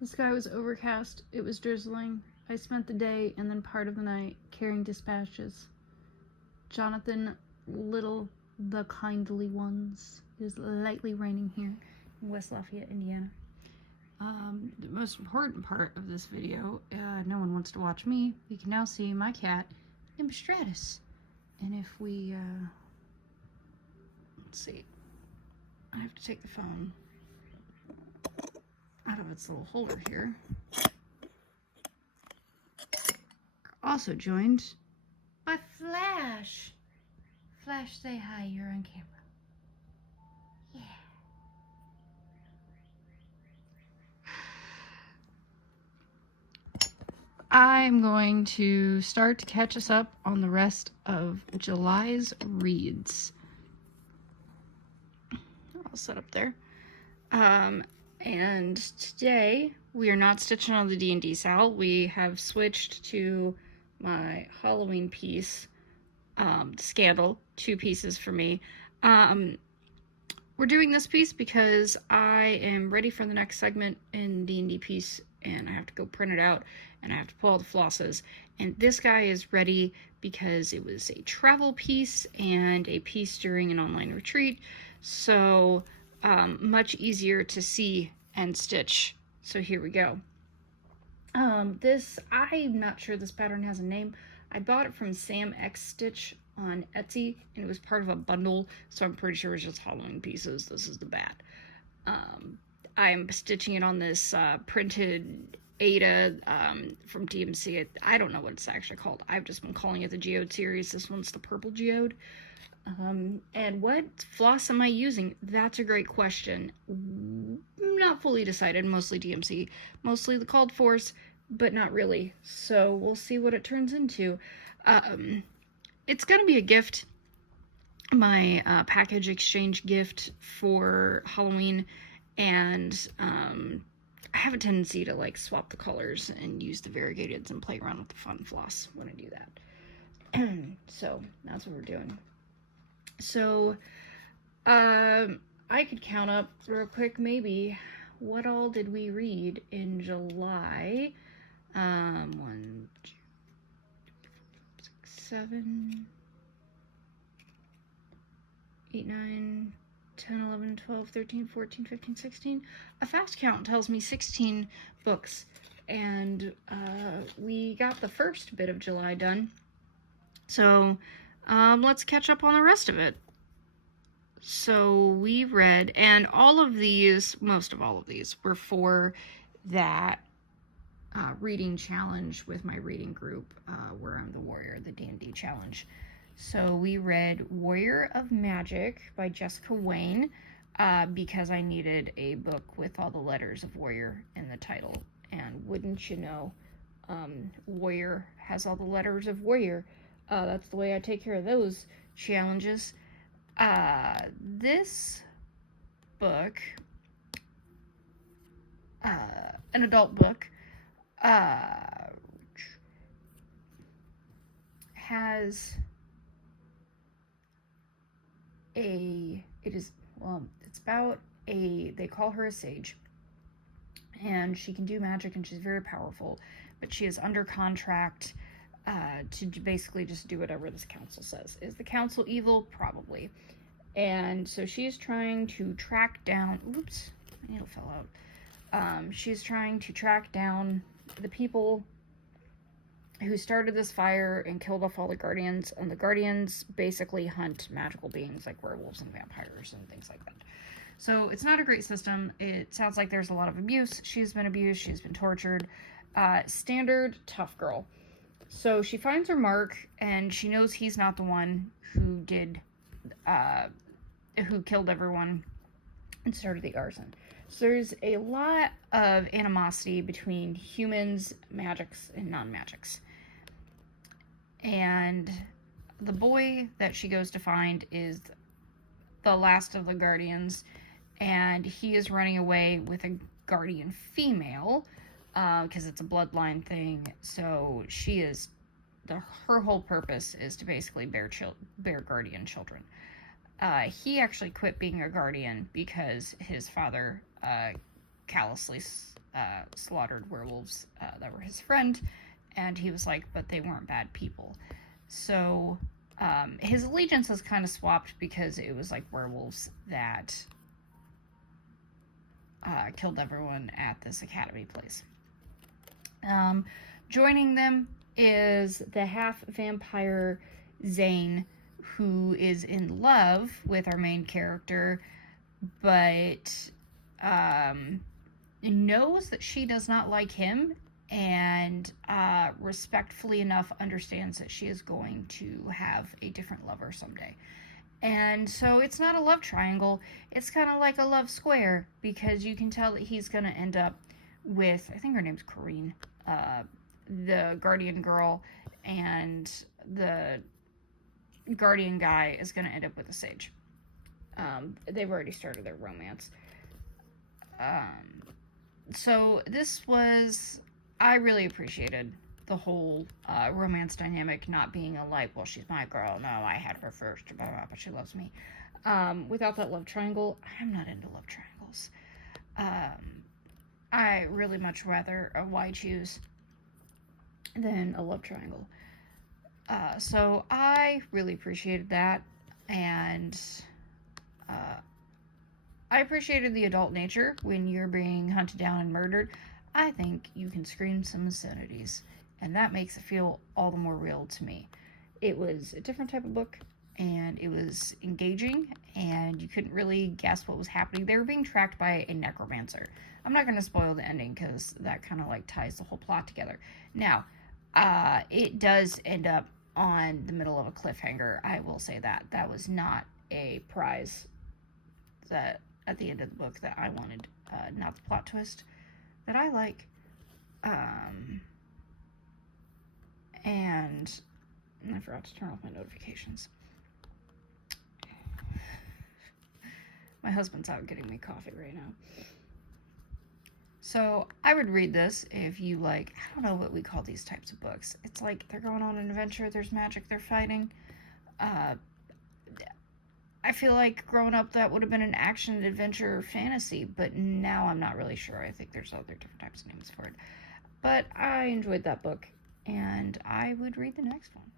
The sky was overcast. It was drizzling. I spent the day and then part of the night carrying dispatches. Jonathan Little, the kindly ones. It is lightly raining here in West Lafayette, Indiana. The most important part of this video, no one wants to watch me. You can now see my cat, named Stratus. And if we, let's see, I have to take the phone out of its little holder here. Also joined by Flash. Flash, say hi, you're on camera. Yeah. I'm going to start to catch us up on the rest of July's reads. I'll set up there. And today we are not stitching on the D&D Sal. We have switched to my Halloween piece, Scandal, 2 pieces for me. We're doing this piece because I am ready for the next segment in D&D piece, and I have to go print it out, and I have to pull all the flosses. And this guy is ready because it was a travel piece and a piece during an online retreat, so much easier to see and stitch. So here we go. This, I'm not sure this pattern has a name. I bought it from SamXStitch on Etsy, and it was part of a bundle, so I'm pretty sure it's just Halloween pieces. This is the bat. I'm stitching it on this printed Ada from DMC. I don't know what it's actually called. I've just been calling it the Geode series. This one's the purple geode. And what floss am I using? That's a great question. Not fully decided. Mostly DMC, mostly the Called Force, but not really. So we'll see what it turns into. It's gonna be a gift. My package exchange gift for Halloween, and I have a tendency to like swap the colors and use the variegateds and play around with the fun floss when I do that. So that's what we're doing. So, I could count up real quick, maybe, what all did we read in July? 1, 2, 6, 7, 8, 9, 10, 11, 12, 13, 14, 15, 16. A fast count tells me 16 books, and we got the first bit of July done. So, let's catch up on the rest of it. So we read, and all of these, most of all of these, were for that reading challenge with my reading group, where I'm the warrior, the D&D challenge. So we read Warrior of Magick by Jessica Wayne, because I needed a book with all the letters of warrior in the title. And wouldn't you know, warrior has all the letters of warrior. That's the way I take care of those challenges. This book, an adult book, has it's about they call her a sage, and she can do magic, and she's very powerful, but she is under contract to basically just do whatever this council says. Is the council evil? Probably. And so she's trying to track down, oops, my needle fell out. She's trying to track down the people who started this fire and killed off all the guardians, and the guardians basically hunt magical beings like werewolves and vampires and things like that. So it's not a great system. It sounds like there's a lot of abuse. She's been abused, she's been tortured. Standard tough girl. So she finds her mark, and she knows he's not the one who who killed everyone and started the arson. So there's a lot of animosity between humans, magics, and non-magics. And the boy that she goes to find is the last of the guardians, and he is running away with a guardian female, because it's a bloodline thing. So she is, her whole purpose is to basically bear guardian children. He actually quit being a guardian because his father callously slaughtered werewolves that were his friend, and he was like, but they weren't bad people. So his allegiance was kind of swapped because it was like werewolves that killed everyone at this academy place. Joining them is the half-vampire Zane, who is in love with our main character, but knows that she does not like him, and respectfully enough understands that she is going to have a different lover someday. And so it's not a love triangle, it's kind of like a love square, because you can tell that he's going to end up with, I think her name's Corrine, the guardian girl, and the guardian guy is going to end up with a sage. They've already started their romance. So this was, I really appreciated the whole romance dynamic not being a like, well, she's my girl, no, I had her first, blah, blah, but she loves me. Without that love triangle, I'm not into love triangles. I really much rather a why choose than a love triangle. So I really appreciated that, and I appreciated the adult nature when you're being hunted down and murdered. I think you can scream some obscenities, and that makes it feel all the more real to me. It was a different type of book, and it was engaging, and you couldn't really guess what was happening. They were being tracked by a necromancer. I'm not going to spoil the ending, because that kind of like ties the whole plot together. Now, it does end up on the middle of a cliffhanger. I will say that. That was not a prize that at the end of the book that I wanted, not the plot twist that I like. And I forgot to turn off my notifications. My husband's out getting me coffee right now. So I would read this if you like, I don't know what we call these types of books. It's like they're going on an adventure, there's magic, they're fighting. I feel like growing up that would have been an action adventure fantasy, but now I'm not really sure. I think there's other different types of names for it. But I enjoyed that book, and I would read the next one.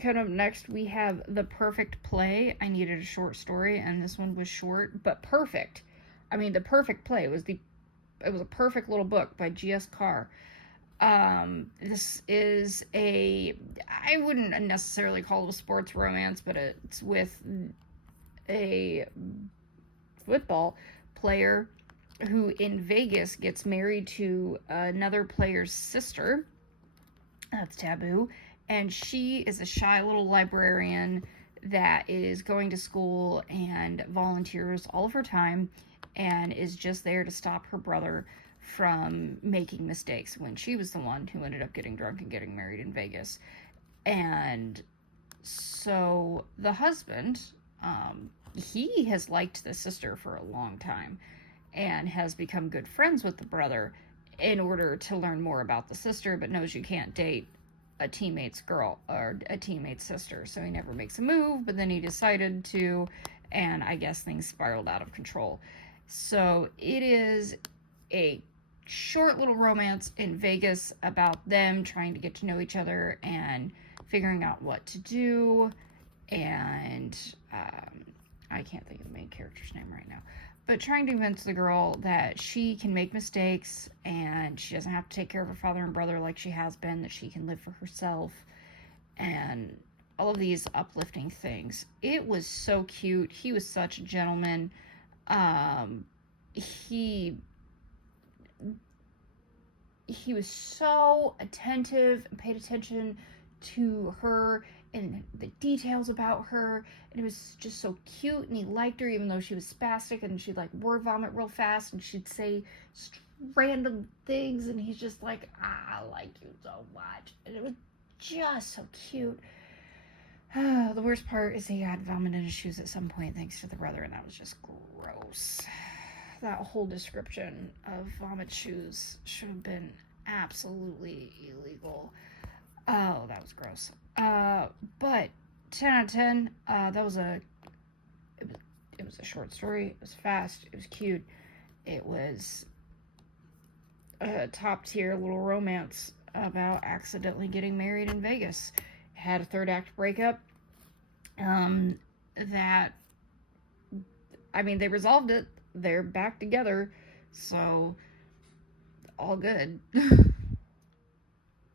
Coming up next, we have The Perfect Play. I needed a short story, and this one was short, but perfect. I mean, The Perfect Play was it was a perfect little book by G.S. Carr. This is I wouldn't necessarily call it a sports romance, but it's with a football player who in Vegas gets married to another player's sister. That's taboo. And she is a shy little librarian that is going to school and volunteers all of her time and is just there to stop her brother from making mistakes when she was the one who ended up getting drunk and getting married in Vegas. And so the husband, he has liked the sister for a long time and has become good friends with the brother in order to learn more about the sister, but knows you can't date a teammate's girl or a teammate's sister. So he never makes a move, but then he decided to, and I guess things spiraled out of control. So it is a short little romance in Vegas about them trying to get to know each other and figuring out what to do. And I can't think of the main character's name right now, but trying to convince the girl that she can make mistakes and she doesn't have to take care of her father and brother like she has been, that she can live for herself, and all of these uplifting things. It was so cute. He was such a gentleman. He was so attentive and paid attention to her and the details about her, and it was just so cute, and he liked her even though she was spastic and she'd like word vomit real fast and she'd say random things, and he's just like, I like you so much, and it was just so cute. The worst part is he had vomit in his shoes at some point thanks to the brother, and that was just gross. That whole description of vomit shoes should have been absolutely illegal. Oh, that was gross. But 10 out of 10. That was it was a short story. It was fast. It was cute. It was a top tier little romance about accidentally getting married in Vegas. Had a third act breakup. That, I mean, they resolved it. They're back together. So, all good.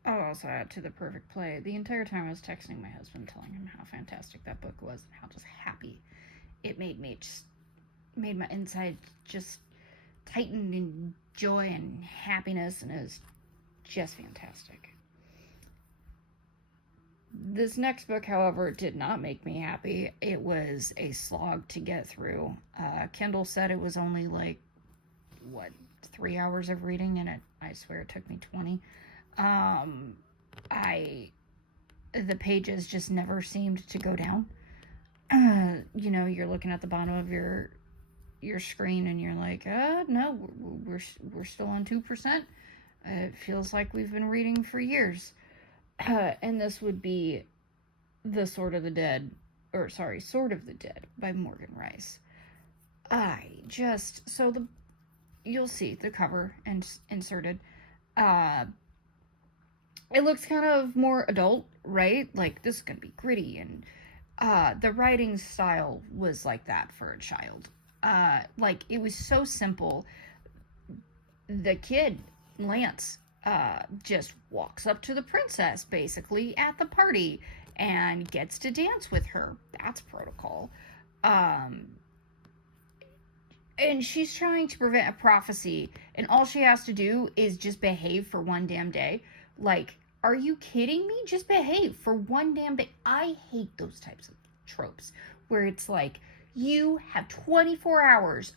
I'll also add to the perfect play. The entire time I was texting my husband, telling him how fantastic that book was and how just happy it made me. Just made my inside just tighten in joy and happiness, and it was just fantastic. This next book, however, did not make me happy. It was a slog to get through. Kendall said it was only 3 hours of reading, and I swear it took me 20. The pages just never seemed to go down. You're looking at the bottom of your screen and you're like, no, we're still on 2%. It feels like we've been reading for years. And this would be Sword of the Dead by Morgan Rice. You'll see the cover inserted. It looks kind of more adult, right? Like, this is gonna be gritty, and the writing style was like that for a child. It was so simple. The kid, Lance, just walks up to the princess, basically, at the party, and gets to dance with her. That's protocol. And she's trying to prevent a prophecy, and all she has to do is just behave for one damn day. Like, are you kidding me? Just behave for one damn day. I hate those types of tropes where it's like, you have 24 hours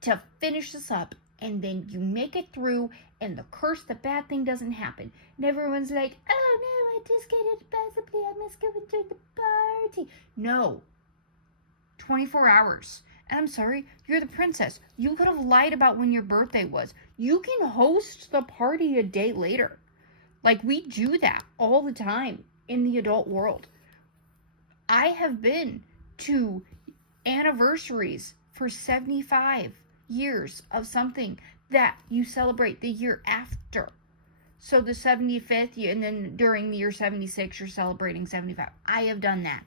to finish this up, and then you make it through, and the bad thing doesn't happen. And everyone's like, oh no, I just get it possibly, I must go enjoy the party. No. 24 hours. And I'm sorry, you're the princess. You could have lied about when your birthday was. You can host the party a day later. Like, we do that all the time in the adult world. I have been to anniversaries for 75 years of something that you celebrate the year after. So the 75th, and then during the year 76, you're celebrating 75. I have done that.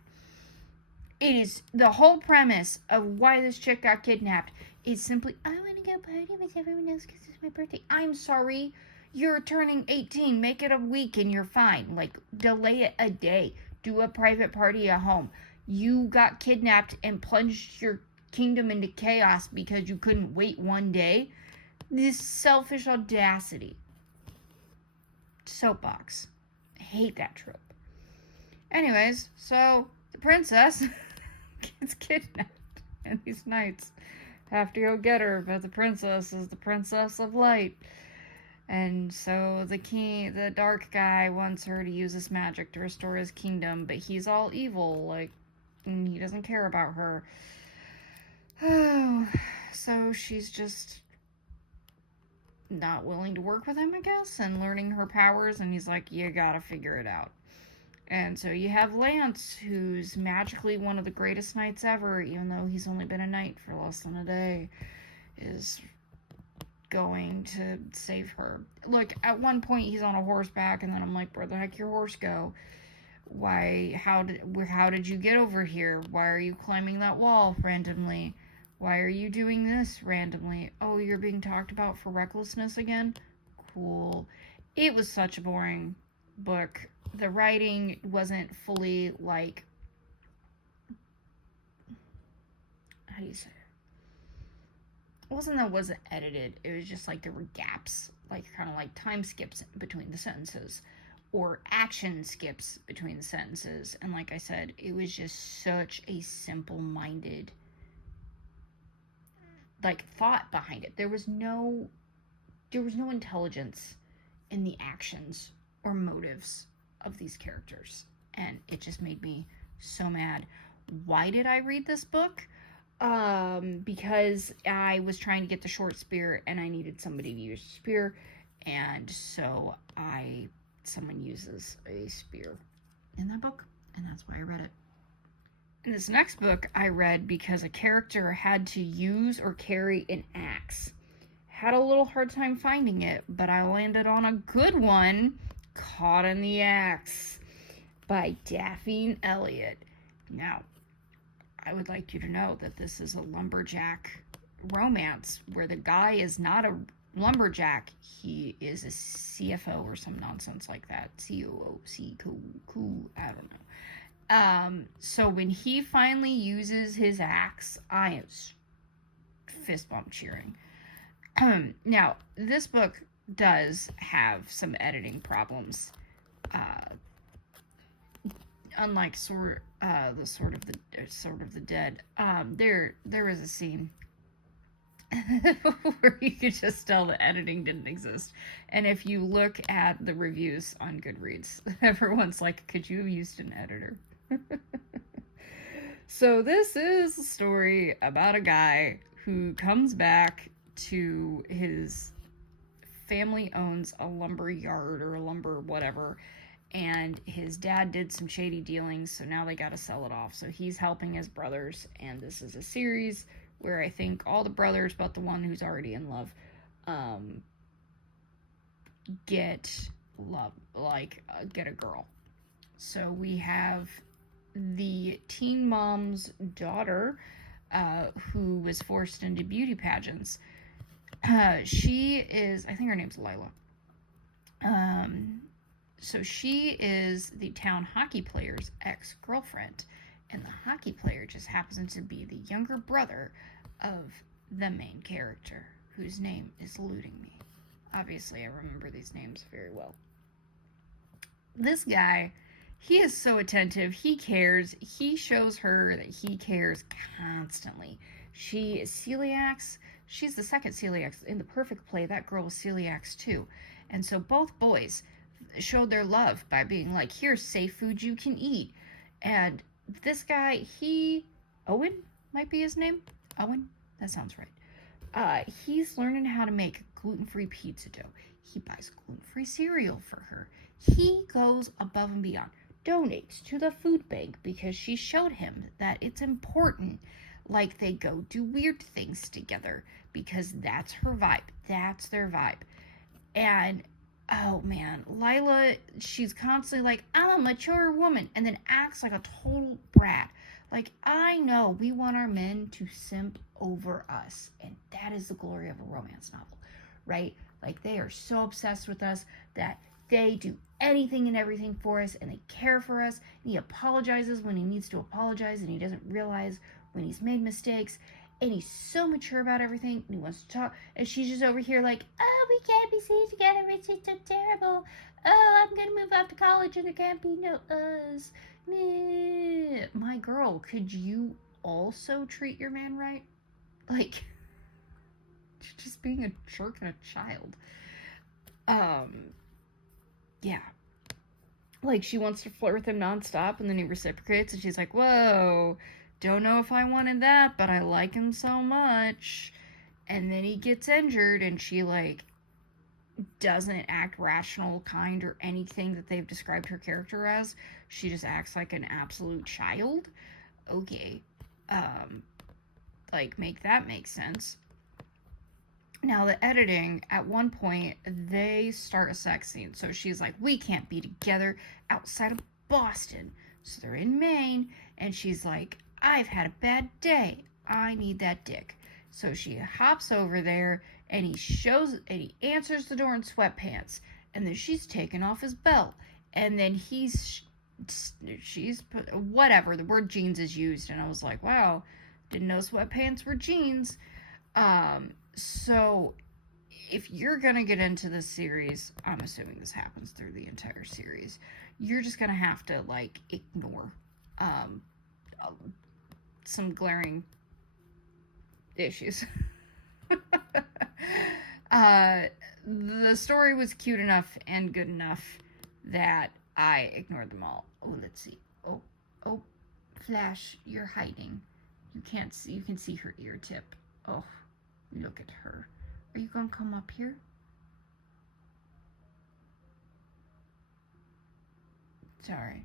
It is the whole premise of why this chick got kidnapped is simply, I want to go party with everyone else because it's my birthday. I'm sorry. You're turning 18. Make it a week and you're fine. Like, delay it a day. Do a private party at home. You got kidnapped and plunged your kingdom into chaos because you couldn't wait one day. This selfish audacity. Soapbox. I hate that trope. Anyways, so the princess gets kidnapped, and these knights have to go get her, but the princess is the princess of light. And so the dark guy wants her to use this magic to restore his kingdom, but he's all evil, and he doesn't care about her. Oh, so she's just not willing to work with him, I guess, and learning her powers, and he's like, you gotta figure it out. And so you have Lance, who's magically one of the greatest knights ever, even though he's only been a knight for less than a day, is going to save her. Look, at one point he's on a horseback, and then I'm like, where the heck your horse go? How did you get over here? Why are you climbing that wall randomly? Why are you doing this randomly? Oh, you're being talked about for recklessness again? Cool. It was such a boring book. The writing wasn't fully, how do you say it? It wasn't edited. It was just there were gaps, kind of time skips between the sentences, or action skips between the sentences. And like I said, it was just such a simple-minded, thought behind it. There was no intelligence in the actions or motives of these characters, and it just made me so mad. Why did I read this book? Because I was trying to get the short spear, and I needed somebody to use a spear, and so someone uses a spear in that book, and that's why I read it. And this next book I read because a character had to use or carry an axe. Had a little hard time finding it, but I landed on a good one, Caught in the Axe by Daphne and Elliot. Now, I would like you to know that this is a lumberjack romance where the guy is not a lumberjack. He is a CFO or some nonsense like that. COO, I don't know. So when he finally uses his axe, I am fist bump cheering. Now, this book does have some editing problems. Unlike Sword of the Dead, there is a scene where you could just tell the editing didn't exist. And if you look at the reviews on Goodreads, everyone's like, could you have used an editor? So this is a story about a guy who comes back to his family owns a lumber yard or a lumber whatever, and his dad did some shady dealings, so now they gotta sell it off. So he's helping his brothers, and this is a series where I think all the brothers but the one who's already in love get a girl. So we have the teen mom's daughter who was forced into beauty pageants. She is, I think her name's Lila. So she is the town hockey player's ex-girlfriend, and the hockey player just happens to be the younger brother of the main character, whose name is eluding me. Obviously, I remember these names very well. This guy, he is so attentive. He cares. He shows her that he cares constantly. She is celiac. She's the second celiac. In the perfect play, that girl was celiac too. And so both boys showed their love by being like, here's safe food you can eat. And this guy, Owen might be his name. Owen? That sounds right. He's learning how to make gluten-free pizza dough. He buys gluten-free cereal for her. He goes above and beyond. Donates to the food bank because she showed him that it's important. Like, they go do weird things together because that's her vibe. That's their vibe. And, oh man, Lila, she's constantly like, I'm a mature woman, and then acts like a total brat. Like, I know we want our men to simp over us, and that is the glory of a romance novel, right? Like, they are so obsessed with us that they do anything and everything for us, and they care for us, and he apologizes when he needs to apologize, and he doesn't realize when he's made mistakes, and he's so mature about everything, and he wants to talk, and she's just over here like, oh, we can't be seen together, it's just so terrible, oh, I'm gonna move off to college, and there can't be no us. Meh. My girl, could you also treat your man right? Like, just being a jerk and a child. Yeah. Like, she wants to flirt with him nonstop, and then he reciprocates, and she's like, whoa, don't know if I wanted that, but I like him so much. And then he gets injured, and she, like, doesn't act rational, kind, or anything that they've described her character as. She just acts like an absolute child. Okay. Like, make that make sense. Now, the editing, at one point, they start a sex scene. So she's like, we can't be together outside of Boston. So they're in Maine, and she's like, I've had a bad day. I need that dick. So she hops over there, and he answers the door in sweatpants. And then she's taken off his belt. And then she's put, whatever, the word jeans is used. And I was like, wow, didn't know sweatpants were jeans. So if you're going to get into this series, I'm assuming this happens through the entire series, you're just going to have to, like, ignore some glaring issues. The story was cute enough and good enough that I ignored them all. Oh, let's see. Oh, Flash, you're hiding. You can't see. You can see her ear tip. Oh, look at her. Are you gonna come up here? Sorry.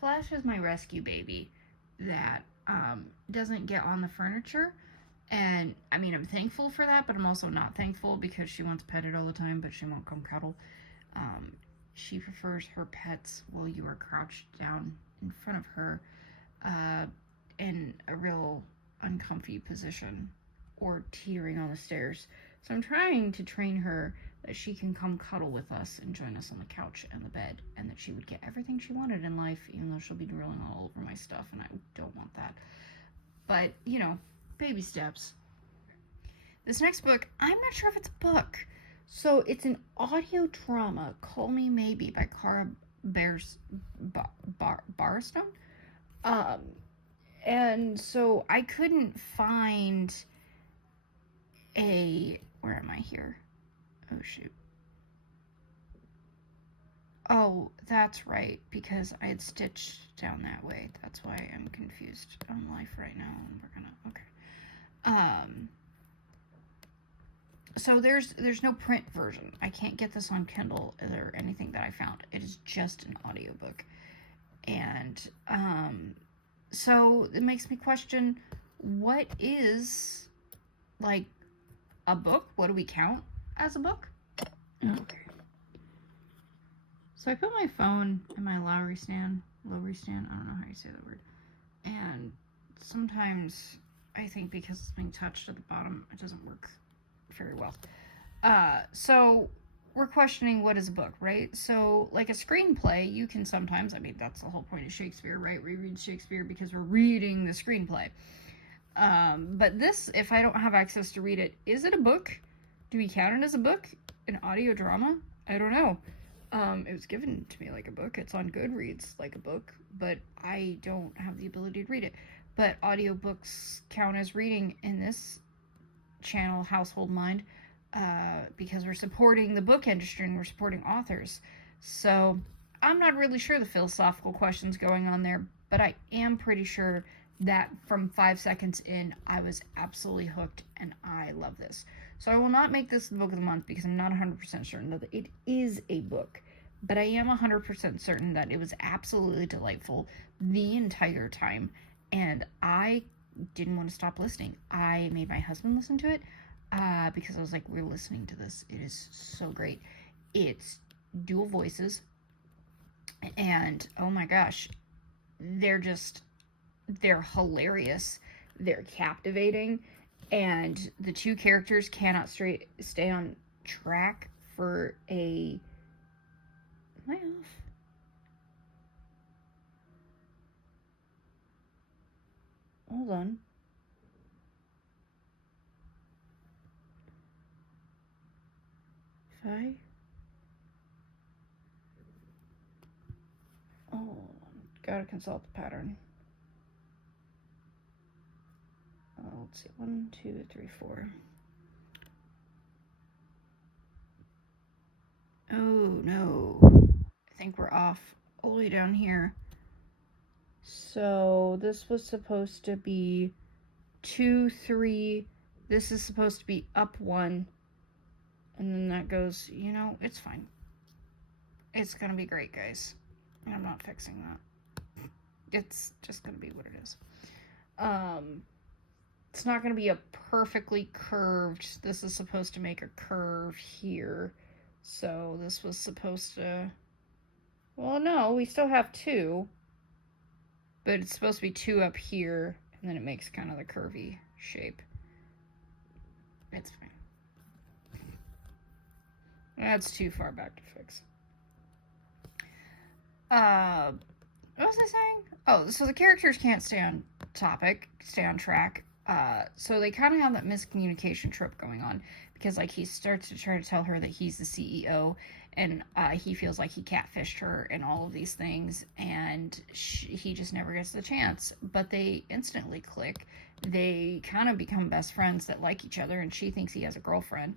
Flash is my rescue baby that doesn't get on the furniture, And, I mean, I'm thankful for that, but I'm also not thankful because she wants petted all the time, but she won't come cuddle. She prefers her pets while you are crouched down in front of her in a real uncomfy position or teetering on the stairs. So I'm trying to train her that she can come cuddle with us and join us on the couch and the bed, and that she would get everything she wanted in life, even though she'll be drooling all over my stuff, and I don't want that. But, you know, baby steps. This next book, I'm not sure if it's a book. So it's an audio drama, Call Me Maybe by Cara Bastone. And so I couldn't find where am I here? Oh, shoot. Oh, that's right, because I had stitched down that way. That's why I'm confused on life right now. And we're gonna, okay. So there's no print version. I can't get this on Kindle or anything that I found. It is just an audiobook. And so it makes me question, what is, like, a book? What do we count as a book? Okay. So I put my phone in my Lowry stand, I don't know how you say that word. And sometimes I think because it's being touched at the bottom, it doesn't work very well. So we're questioning what is a book, right? So like a screenplay, you can sometimes, I mean, that's the whole point of Shakespeare, right? We read Shakespeare because we're reading the screenplay. But this, if I don't have access to read it, is it a book? Do we count it as a book? An audio drama? I don't know. It was given to me like a book. It's on Goodreads like a book, but I don't have the ability to read it. But audiobooks count as reading in this channel, Household Mind, because we're supporting the book industry and we're supporting authors. So I'm not really sure the philosophical questions going on there, but I am pretty sure that from 5 seconds in, I was absolutely hooked and I love this. So I will not make this the book of the month because I'm not 100% certain that it is a book, but I am 100% certain that it was absolutely delightful the entire time, and I didn't want to stop listening. I made my husband listen to it because I was like, we're listening to this. It is so great. It's dual voices, and oh my gosh, they're hilarious. They're captivating, and the two characters cannot stay on track for a... Am I off? Hold on. If I... Oh, gotta consult the pattern. Let's see, 1, 2, 3, 4. Oh no, I think we're off all the way down here. So this was supposed to be 2, 3. This is supposed to be up 1, and then that goes, you know, it's fine. It's gonna be great, guys. And I'm not fixing that. It's just gonna be what it is. It's not going to be a perfectly curved, this is supposed to make a curve here. So this was supposed to, well, no, we still have 2, but it's supposed to be 2 up here, and then it makes kind of the curvy shape. It's fine. That's too far back to fix. What was I saying? Oh, so the characters can't stay on track. So they kind of have that miscommunication trip going on, because like he starts to try to tell her that he's the CEO, and he feels like he catfished her and all of these things, and he just never gets the chance. But they instantly click. They kind of become best friends that like each other, and she thinks he has a girlfriend,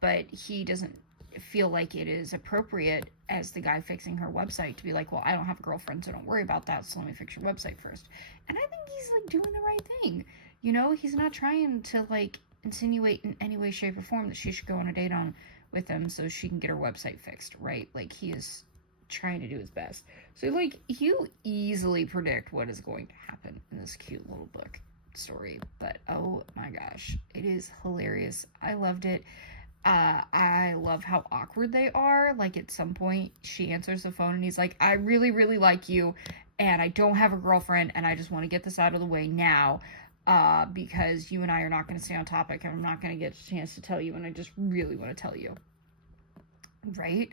but he doesn't feel like it is appropriate as the guy fixing her website to be like, well, I don't have a girlfriend, so don't worry about that, so let me fix your website first. And I think he's like doing the right thing. You know, he's not trying to like insinuate in any way, shape, or form that she should go on a date with him so she can get her website fixed, right? Like, he is trying to do his best. So like, you easily predict what is going to happen in this cute little book. story, but oh my gosh, it is hilarious. I loved it. I love how awkward they are. Like, at some point, she answers the phone and he's like, I really, really like you, and I don't have a girlfriend, and I just want to get this out of the way now, because you and I are not going to stay on topic, and I'm not going to get a chance to tell you, and I just really want to tell you. Right?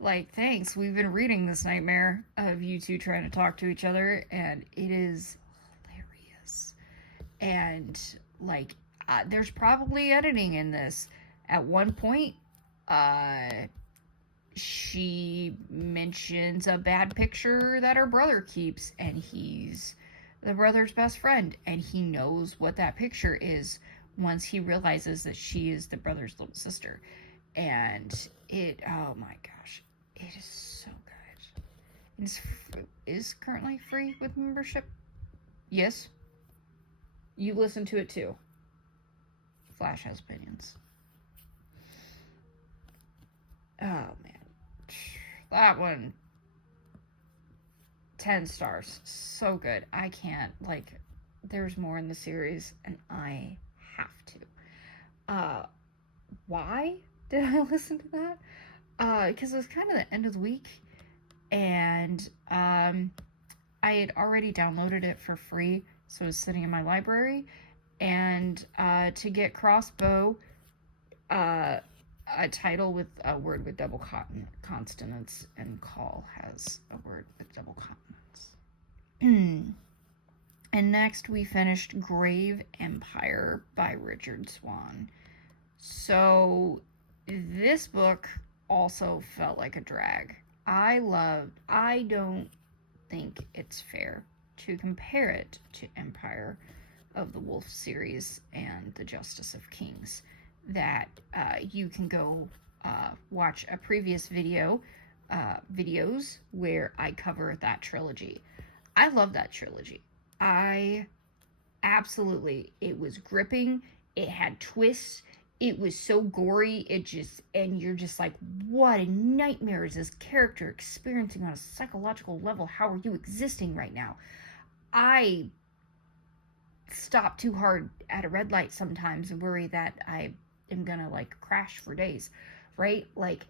Like, thanks. We've been reading this nightmare of you two trying to talk to each other, and it is hilarious. And, like, there's probably editing in this. At one point, she mentions a bad picture that her brother keeps, and he's the brother's best friend, and he knows what that picture is once he realizes that she is the brother's little sister. And it, oh my gosh, it is so good. It is currently free with membership. Yes. You listen to it too. Flash has opinions. Oh man, that one, 10 stars. So good. I can't, like, there's more in the series, and I have to. Why did I listen to that? Because it was kind of the end of the week, and I had already downloaded it for free, so it was sitting in my library, and to get crossbow, a title with a word with double consonants, and call has a word with double consonants. And next we finished Grave Empire by Richard Swan. So this book also felt like a drag. I don't think it's fair to compare it to Empire of the Wolf series and the Justice of Kings. That you can go watch a previous videos where I cover that trilogy. I love that trilogy. I absolutely, it was gripping, it had twists, it was so gory, and you're just like, what a nightmare is this character experiencing on a psychological level? How are you existing right now? I stop too hard at a red light sometimes and worry that I am gonna, like, crash for days, right? Like,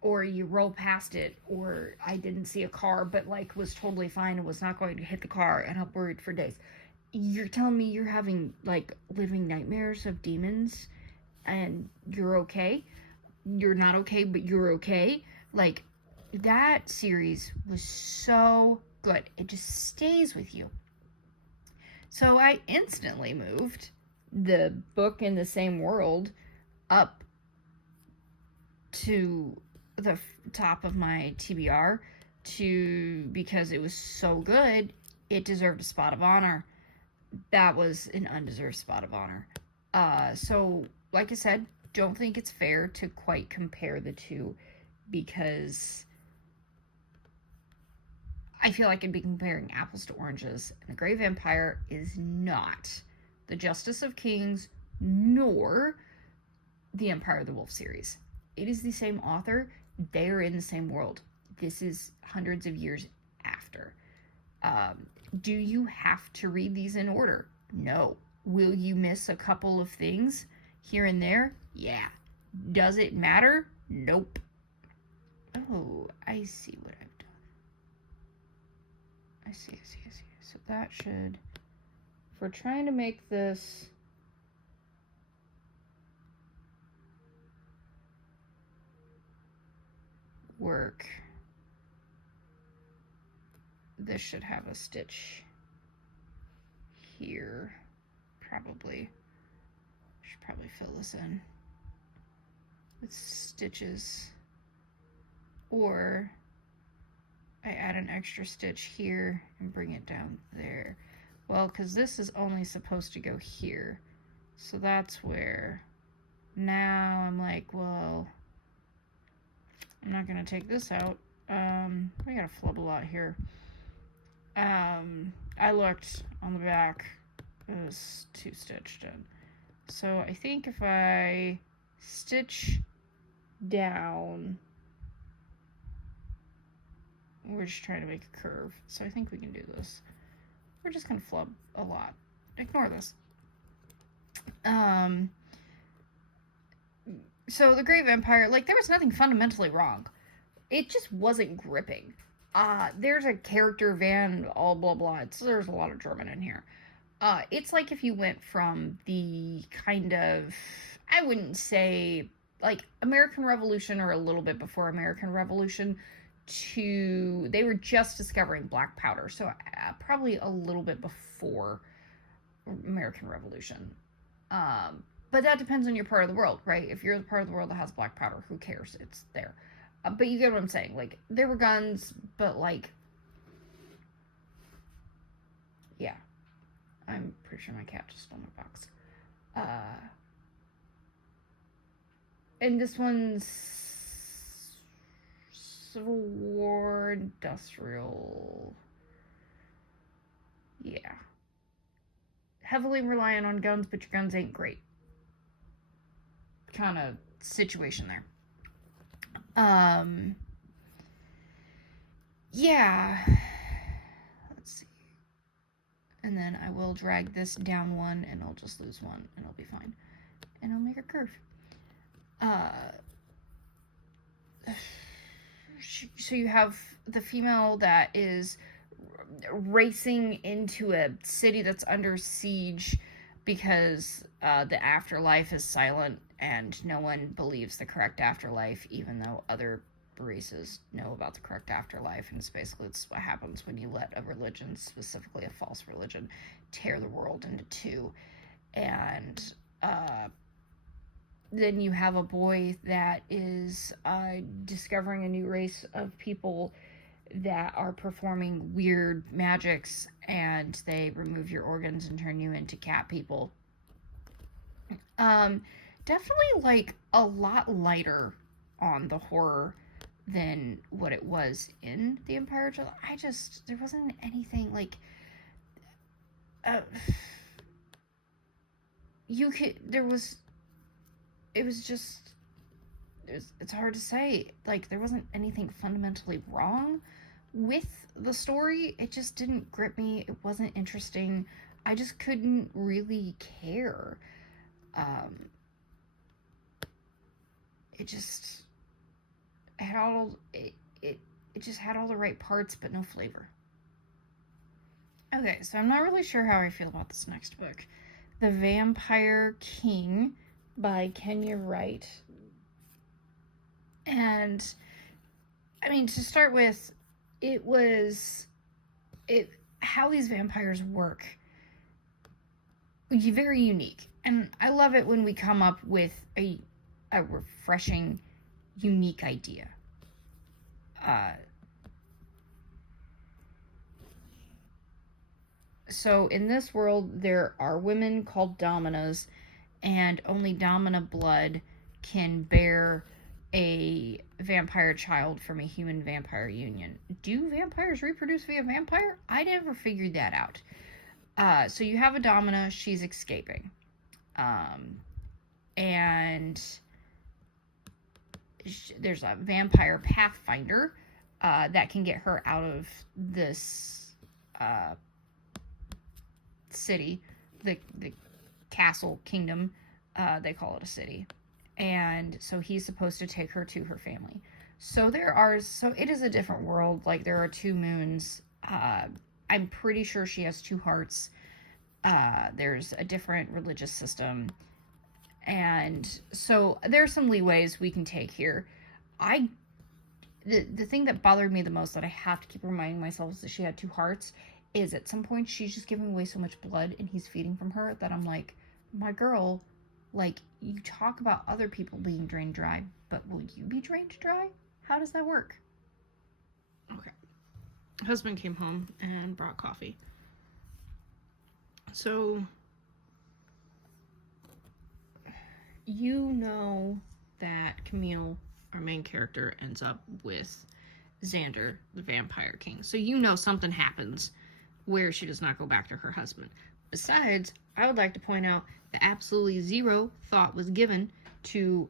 or you roll past it, or I didn't see a car but, like, was totally fine and was not going to hit the car, and I'm worried for days. You're telling me you're having, like, living nightmares of demons and you're okay? You're not okay, but you're okay? Like, that series was so good. It just stays with you. So I instantly moved the book in the same world up to the top of my TBR because it was so good, it deserved a spot of honor. That was an undeserved spot of honor. So, like I said, don't think it's fair to quite compare the two, because I feel like I'd be comparing apples to oranges, and the Grave Empire is not the Justice of Kings nor the Empire of the Wolf series. It is the same author. They are in the same world. This is hundreds of years after. Do you have to read these in order? No. Will you miss a couple of things here and there? Yeah. Does it matter? Nope. Oh, I see what I've done. I see. So that should, if we're trying to make this work, this should have a stitch here, probably. Should probably fill this in with stitches, or I add an extra stitch here and bring it down there. Well, because this is only supposed to go here, so that's where now I'm like, well, I'm not gonna take this out. We gotta flub a lot here. I looked on the back, it was 2 stitched in. So I think if I stitch down, we're just trying to make a curve. So I think we can do this. We're just gonna flub a lot. ignore this. So the Great Vampire, like, there was nothing fundamentally wrong. It just wasn't gripping. There's a character van, all blah blah. There's a lot of German in here. It's like if you went from the kind of, I wouldn't say like American Revolution or a little bit before American Revolution to, they were just discovering black powder, so probably a little bit before American Revolution. But that depends on your part of the world, right? If you're the part of the world that has black powder, who cares? It's there. But you get what I'm saying. Like, there were guns, but, like, yeah. I'm pretty sure my cat just stole my box. And this one's Civil War, industrial. Yeah. Heavily reliant on guns, but your guns ain't great. Kind of situation there. Yeah. Let's see. And then I will drag this down one, and I'll just lose one, and it'll be fine. And I'll make a curve. So you have the female that is racing into a city that's under siege because the afterlife is silent and no one believes the correct afterlife, even though other races know about the correct afterlife. And it's basically, it's what happens when you let a religion, specifically a false religion, tear the world into two. And then you have a boy that is discovering a new race of people that are performing weird magics, and they remove your organs and turn you into cat people. Definitely, like, a lot lighter on the horror than what it was in The Empire of July. There wasn't anything, like, it's hard to say. Like, there wasn't anything fundamentally wrong with the story. It just didn't grip me. It wasn't interesting. I just couldn't really care. It just had it just had all the right parts, but no flavor. Okay, so I'm not really sure how I feel about this next book. The Vampire King by Wright. And, I mean, to start with, how these vampires work, very unique. And I love it when we come up with a refreshing, unique idea. So in this world, there are women called dominas, and only domina blood can bear a vampire child from a human vampire union. Do vampires reproduce via vampire? I never figured that out. So you have a domina, she's escaping. And there's a vampire pathfinder that can get her out of this city, the castle kingdom. They call it a city. And so he's supposed to take her to her family. So it is a different world. Like, there are 2 moons. I'm pretty sure she has 2 hearts. There's a different religious system. And so there's some leeways we can take here. The thing that bothered me the most, that I have to keep reminding myself, is that she had 2 hearts, is at some point she's just giving away so much blood and he's feeding from her, that I'm like, my girl, like, you talk about other people being drained dry, but will you be drained dry? How does that work? Okay. Husband came home and brought coffee. So, you know that Camille, our main character, ends up with Xander, the Vampire King. So you know something happens where she does not go back to her husband. Besides, I would like to point out that absolutely zero thought was given to,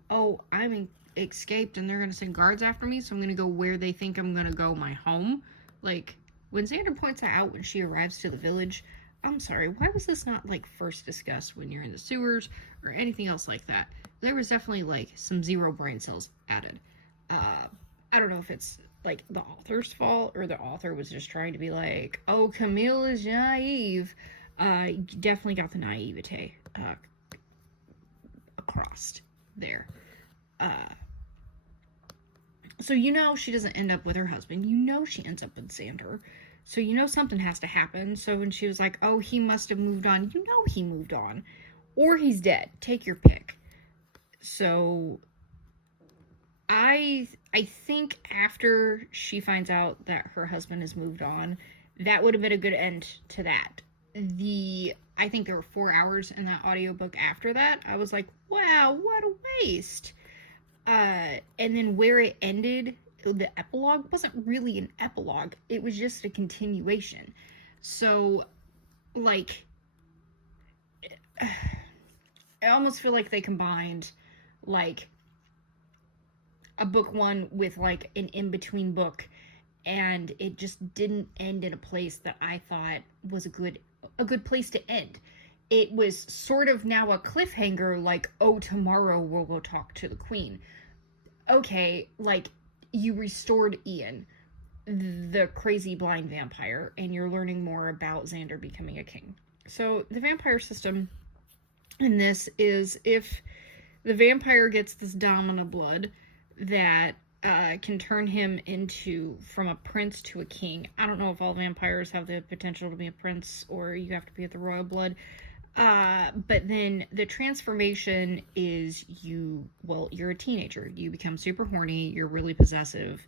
I'm escaped and they're going to send guards after me, so I'm going to go where they think I'm going to go, my home. Like, when Xander points that out when she arrives to the village, I'm sorry, why was this not, like, first discussed when you're in the sewers or anything else like that? There was definitely, like, some zero brain cells added. I don't know if it's, like, the author's fault or the author was just trying to be like, oh, Camille is naive. You definitely got the naivete across there. So you know she doesn't end up with her husband. You know she ends up with Xander. So you know something has to happen. So when she was like, oh, he must have moved on, you know he moved on. Or he's dead. Take your pick. So I think after she finds out that her husband has moved on, that would have been a good end to that. I think there were 4 hours in that audiobook after that. I was like, wow, what a waste. And then where it ended, the epilogue wasn't really an epilogue. It was just a continuation. So, like, I almost feel like they combined, like, a book one with, like, an in-between book, and it just didn't end in a place that I thought was a good place to end. It was sort of now a cliffhanger, like, oh, tomorrow we'll go talk to the queen. Okay, like, you restored Ian, the crazy blind vampire, and you're learning more about Xander becoming a king. So the vampire system in this is if the vampire gets this domina blood that can turn him from a prince to a king. I don't know if all vampires have the potential to be a prince or you have to be at the royal blood. But then the transformation is you're a teenager. You become super horny. You're really possessive.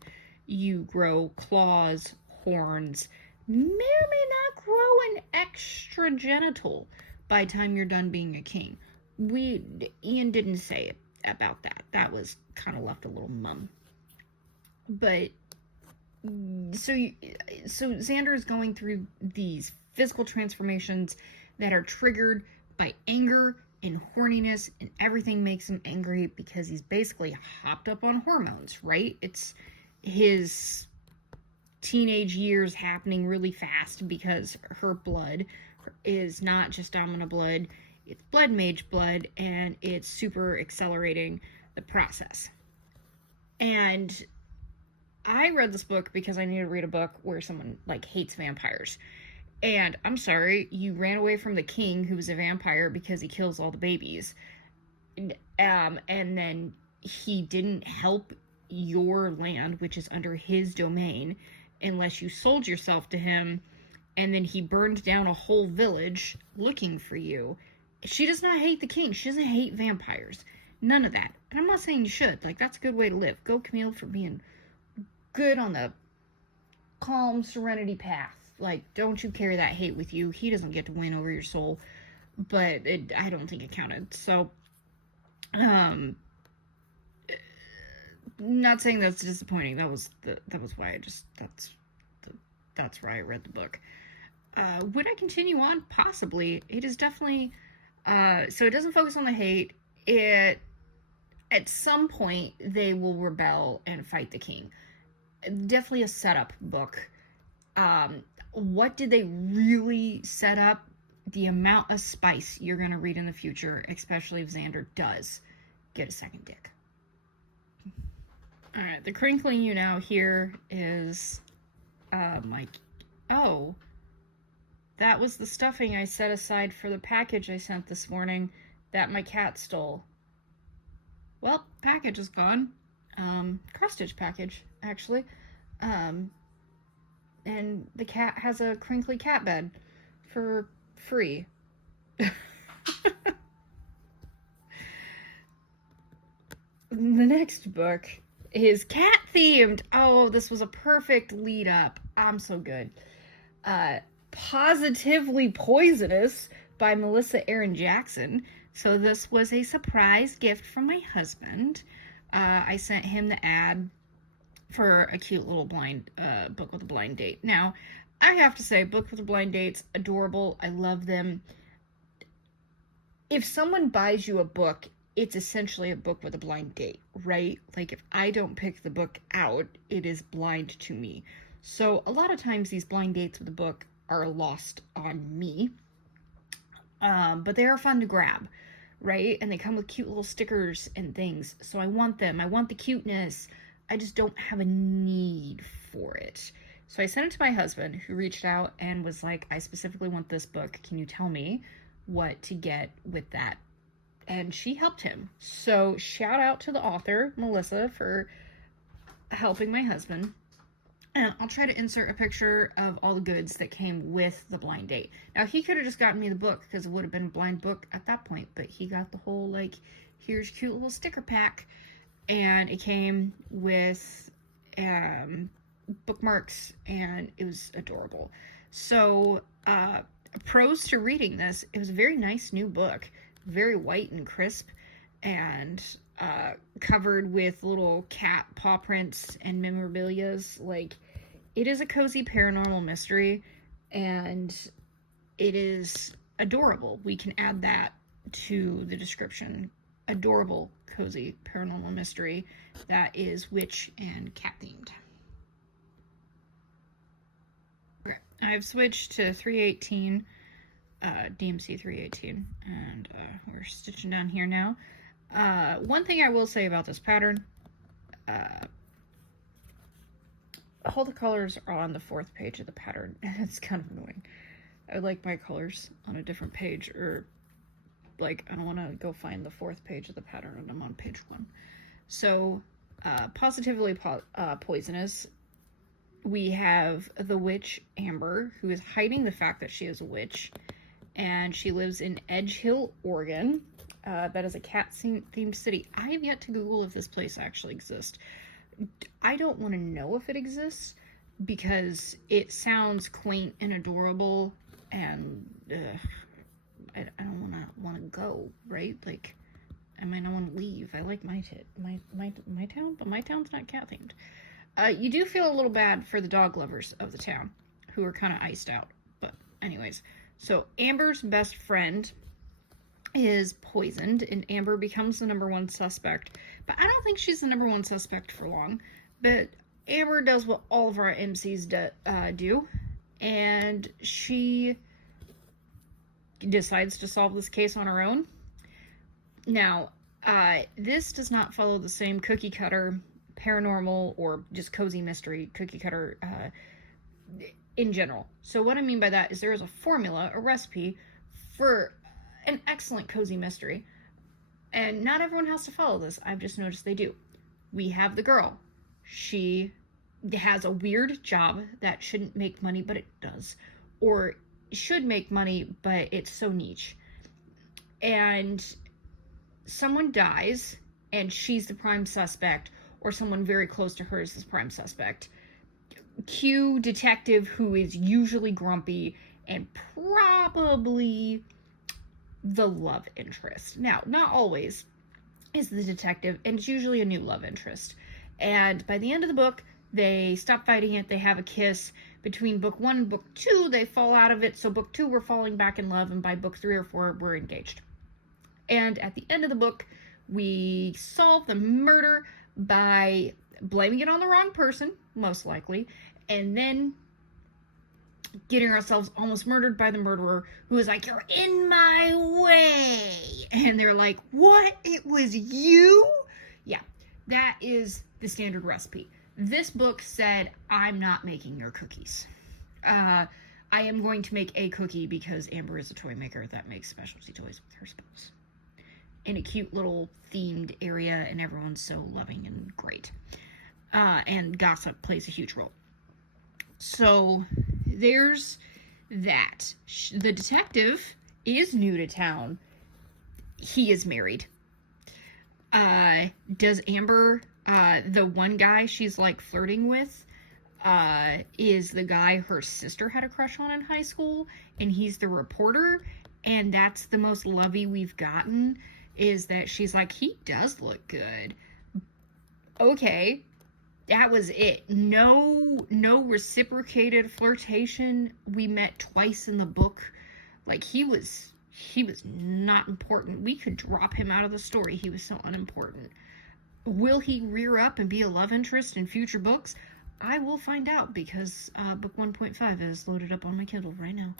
You grow claws, horns, may or may not grow an extra genital by the time you're done being a king. Ian didn't say it about that. That was kind of left a little mum. But so Xander is going through these physical transformations that are triggered by anger and horniness, and everything makes him angry because he's basically hopped up on hormones, right? It's his teenage years happening really fast because her blood is not just domina blood, it's blood mage blood, and it's super accelerating the process. And I read this book because I needed to read a book where someone, like, hates vampires. And I'm sorry, you ran away from the king who was a vampire because he kills all the babies. And then he didn't help your land, which is under his domain, unless you sold yourself to him. And then he burned down a whole village looking for you. She does not hate the king. She doesn't hate vampires. None of that. And I'm not saying you should. Like, that's a good way to live. Go, Camille, for being good on the calm serenity path. Like, don't you carry that hate with you. He doesn't get to win over your soul. But I don't think it counted. So, not saying that's disappointing. That was why that's why I read the book. Would I continue on? Possibly. It is definitely, so it doesn't focus on the hate. At some point, they will rebel and fight the king. Definitely a setup book. What did they really set up? The amount of spice you're going to read in the future, especially if Xander does get a second dick. Alright, the crinkling you now hear is, oh, that was the stuffing I set aside for the package I sent this morning that my cat stole. Well, package is gone. Cross-stitch package, actually. And the cat has a crinkly cat bed for free. The next book is cat themed. Oh, this was a perfect lead up. I'm so good. Positively Poisonous by Melissa Erin Jackson. So this was a surprise gift from my husband. I sent him the ad for a cute little blind book with a blind date. Now, I have to say, book with a blind date's adorable. I love them. If someone buys you a book, it's essentially a book with a blind date, right? Like, if I don't pick the book out, it is blind to me. So a lot of times these blind dates with a book are lost on me. But they are fun to grab, right? And they come with cute little stickers and things. So I want them. I want the cuteness. I just don't have a need for it. So I sent it to my husband, who reached out and was like, I specifically want this book. Can you tell me what to get with that? And she helped him. So shout out to the author, Melissa, for helping my husband. And I'll try to insert a picture of all the goods that came with the blind date. Now, he could have just gotten me the book because it would have been a blind book at that point. But he got the whole, like, here's cute little sticker pack. And it came with bookmarks, and it was adorable. So, pros to reading this, it was a very nice new book. Very white and crisp, and covered with little cat paw prints and memorabilias. Like, it is a cozy paranormal mystery, and it is adorable. We can add that to the description. Adorable, cozy paranormal mystery that is witch and cat themed. Okay, I've switched to 318, DMC 318, and we're stitching down here now. One thing I will say about this pattern, all the colors are on the 4th page of the pattern, and it's kind of annoying. I would like my colors on a different page, or like, I don't want to go find the 4th page of the pattern and I'm on page 1. So, positively poisonous. We have the witch Amber, who is hiding the fact that she is a witch, and she lives in Edge Hill, Oregon. That is a cat-themed city. I have yet to Google if this place actually exists. I don't want to know if it exists, because it sounds quaint and adorable, and I don't want to go, right? Like, I might not want to leave. I like my town, but my town's not cat-themed. You do feel a little bad for the dog lovers of the town, who are kind of iced out. But anyways, so Amber's best friend is poisoned, and Amber becomes the #1 suspect. But I don't think she's the #1 suspect for long. But Amber does what all of our MCs do, and she decides to solve this case on her own. Now, this does not follow the same cookie cutter paranormal or just cozy mystery cookie cutter in general. So what I mean by that is there is a formula, a recipe for an excellent cozy mystery, and not everyone has to follow this. I've just noticed they do. We have the girl. She has a weird job that shouldn't make money, but it does, or should make money, but it's so niche, and someone dies and she's the prime suspect, or someone very close to her is the prime suspect. Cue detective, who is usually grumpy and probably the love interest. Now, not always is the detective, and it's usually a new love interest. And by the end of the book, they stop fighting it. They have a kiss. Between book 1 and book 2, they fall out of it. So book 2, we're falling back in love, and by book 3 or 4, we're engaged. And at the end of the book, we solve the murder by blaming it on the wrong person, most likely, and then getting ourselves almost murdered by the murderer, who is like, "You're in my way." And they're like, "What? It was you?" Yeah, that is the standard recipe. This book said, I'm not making your cookies. I am going to make a cookie because Amber is a toy maker that makes specialty toys with her spoons. In a cute little themed area, and everyone's so loving and great. And gossip plays a huge role. So, there's that. The detective is new to town. He is married. Does Amber, the one guy she's like flirting with, is the guy her sister had a crush on in high school, and he's the reporter, and that's the most lovey we've gotten, is that she's like, he does look good. Okay, that was it. No reciprocated flirtation. We met twice in the book. Like, he was not important. We could drop him out of the story. He was so unimportant. Will he rear up and be a love interest in future books? I will find out, because book 1.5 is loaded up on my Kindle right now.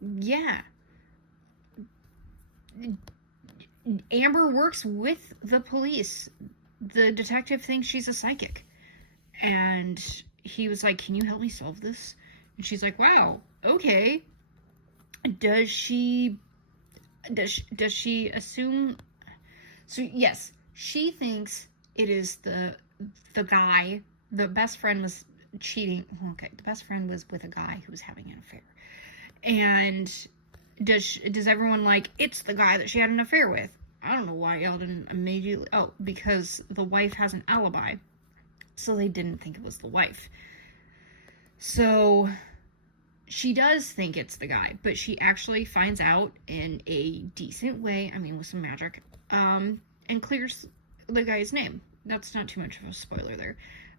Yeah. Amber works with the police. The detective thinks she's a psychic. And he was like, can you help me solve this? And she's like, wow, okay. Does she assume? So yes, she thinks it is the guy. The best friend was cheating. Okay, the best friend was with a guy who was having an affair. And does everyone like, it's the guy that she had an affair with? I don't know why y'all didn't immediately. Oh, because the wife has an alibi, so they didn't think it was the wife. So she does think it's the guy, but she actually finds out in a decent way, I mean with some magic, and clears the guy's name. That's not too much of a spoiler there.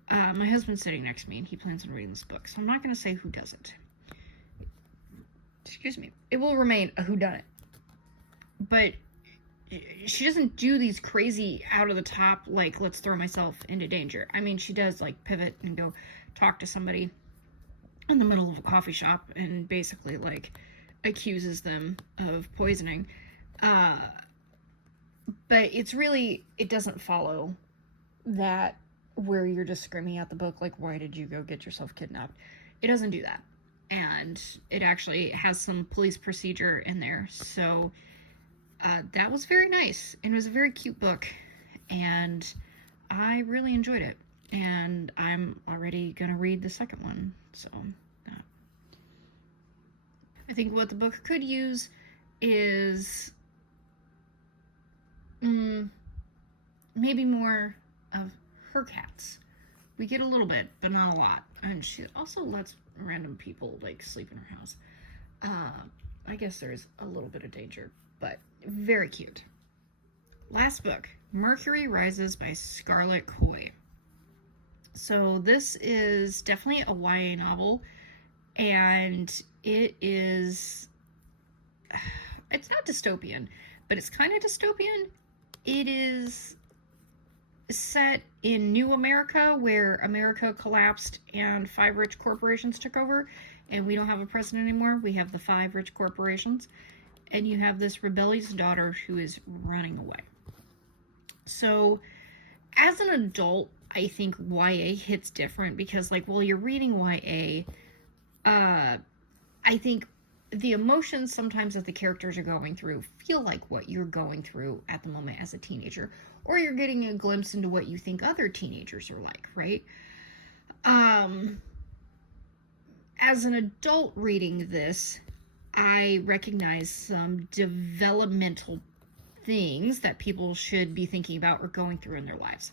My husband's sitting next to me and he plans on reading this book, so I'm not going to say who does it. Excuse me. It will remain a whodunit. But she doesn't do these crazy out of the top, like, let's throw myself into danger. I mean, she does like pivot and go talk to somebody in the middle of a coffee shop and basically like accuses them of poisoning. But it's really, it doesn't follow that where you're just screaming at the book like, why did you go get yourself kidnapped? It doesn't do that. And it actually has some police procedure in there. So that was very nice. And it was a very cute book. And I really enjoyed it. And I'm already going to read the second one. So I think what the book could use is maybe more of her cats. We get a little bit, but not a lot. And she also lets random people like sleep in her house. I guess there's a little bit of danger, but very cute. Last book, Mercury Rises by Scarlett. So this is definitely a YA novel, and it is, it's not dystopian, but it's kind of dystopian. It is set in New America, where America collapsed and 5 rich corporations took over, and we don't have a president anymore. We have the 5 rich corporations, and you have this rebellious daughter who is running away. So as an adult, I think YA hits different because, like, while you're reading YA, I think the emotions sometimes that the characters are going through feel like what you're going through at the moment as a teenager, or you're getting a glimpse into what you think other teenagers are like, right? As an adult reading this, I recognize some developmental things that people should be thinking about or going through in their lives.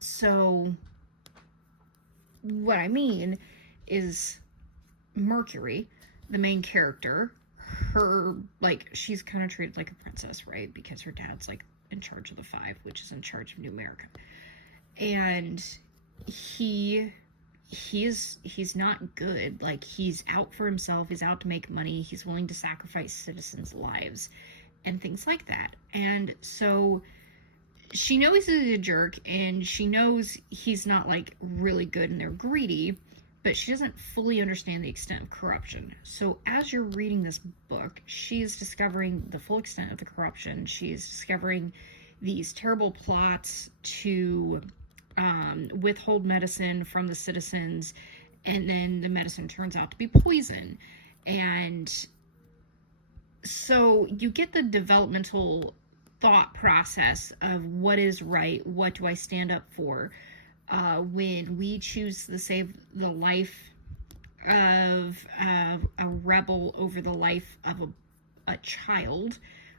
So what I mean is Mercury, the main character, her, like, she's kind of treated like a princess, right? Because her dad's like in charge of the 5, which is in charge of New America. And he's not good. Like, he's out for himself. He's out to make money. He's willing to sacrifice citizens' lives and things like that. And so she knows he's a jerk, and she knows he's not like really good and they're greedy, but she doesn't fully understand the extent of corruption. So as you're reading this book, she's discovering the full extent of the corruption. She's discovering these terrible plots to withhold medicine from the citizens, and then the medicine turns out to be poison. And so you get the developmental thought process of what is right, what do I stand up for, when we choose to save the life of a rebel over the life of a child.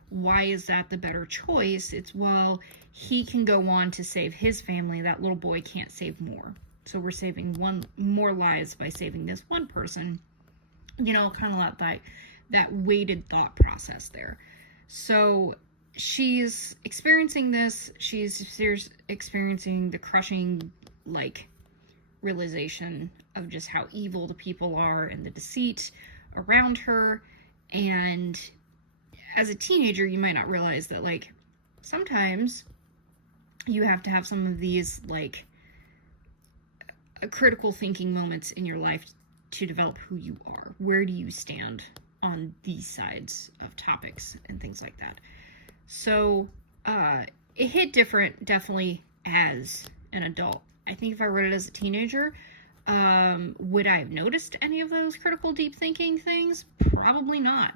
Why is that the better choice? It's, well, he can go on to save his family. That little boy can't save more. So we're saving one more lives by saving this one person. You know, kind of like that weighted thought process there. So she's experiencing this. She's experiencing the crushing, like, realization of just how evil the people are and the deceit around her. And as a teenager, you might not realize that, like, sometimes you have to have some of these, like, critical thinking moments in your life to develop who you are. Where do you stand on these sides of topics and things like that. So it hit different, definitely, as an adult. I think if I read it as a teenager, would I have noticed any of those critical deep thinking things? Probably not.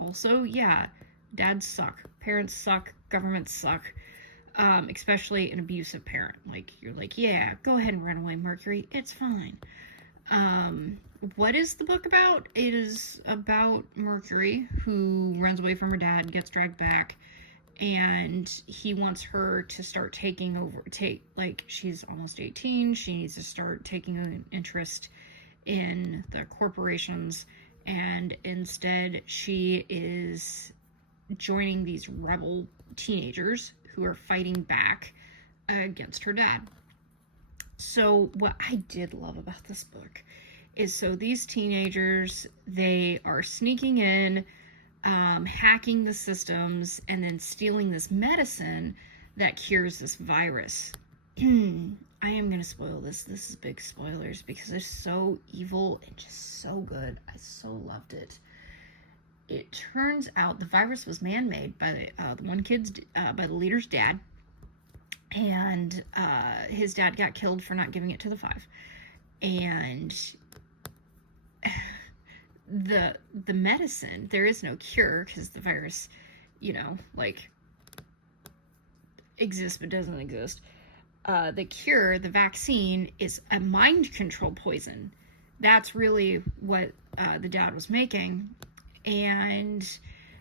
Also, yeah, dads suck, parents suck, governments suck, especially an abusive parent. Like, you're like, yeah, go ahead and run away, Mercury, it's fine. What is the book about? It is about Mercury, who runs away from her dad, gets dragged back, and he wants her to start taking over, she's almost 18, she needs to start taking an interest in the corporations, and instead she is joining these rebel teenagers who are fighting back against her dad. So what I did love about this book is, so these teenagers, they are sneaking in, hacking the systems, and then stealing this medicine that cures this virus. I am going to spoil this. This is big spoilers because it's so evil and just so good. I so loved it. It turns out the virus was man-made by by the leader's dad, and his dad got killed for not giving it to the Five. And the medicine, there is no cure because the virus, exists but doesn't exist. The cure, the vaccine, is a mind control poison. That's really what the dad was making. And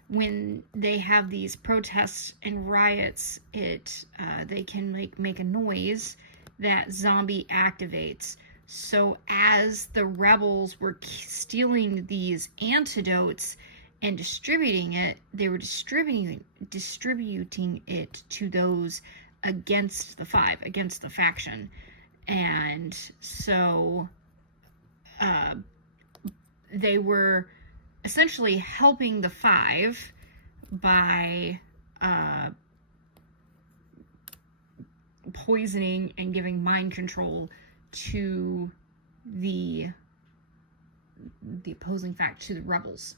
when they have these protests and riots, they can make a noise that zombie activates. So as the rebels were stealing these antidotes and distributing it, they were distributing it to those against the Five, against the faction. And so they were essentially helping the Five by poisoning and giving mind control to the opposing to the rebels,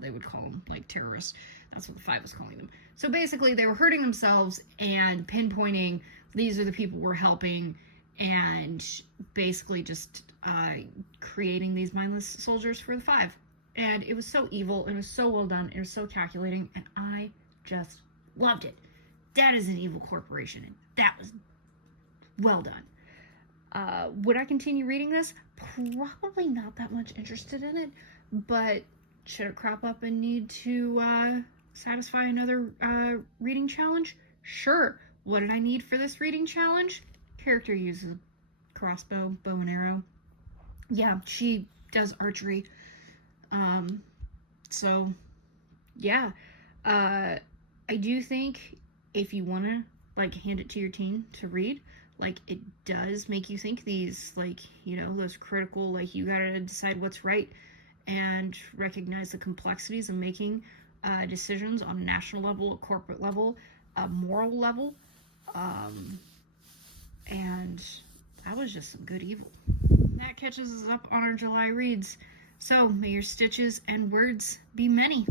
they would call them terrorists. That's what the Five was calling them. So basically they were hurting themselves and pinpointing, these are the people we're helping, and basically just creating these mindless soldiers for the Five. And it was so evil, and it was so well done, it was so calculating, and I just loved it. That is an evil corporation, and that was well done. Would I continue reading this? Probably not that much interested in it, but should it crop up and need to satisfy another reading challenge? Sure. What did I need for this reading challenge? Character uses a crossbow, bow and arrow. Yeah, she does archery. So, yeah. I do think if you want to, hand it to your teen to read, it does make you think these, those critical, you gotta decide what's right and recognize the complexities of making decisions on a national level, a corporate level, a moral level. And that was just some good evil. That catches us up on our July reads. So may your stitches and words be many.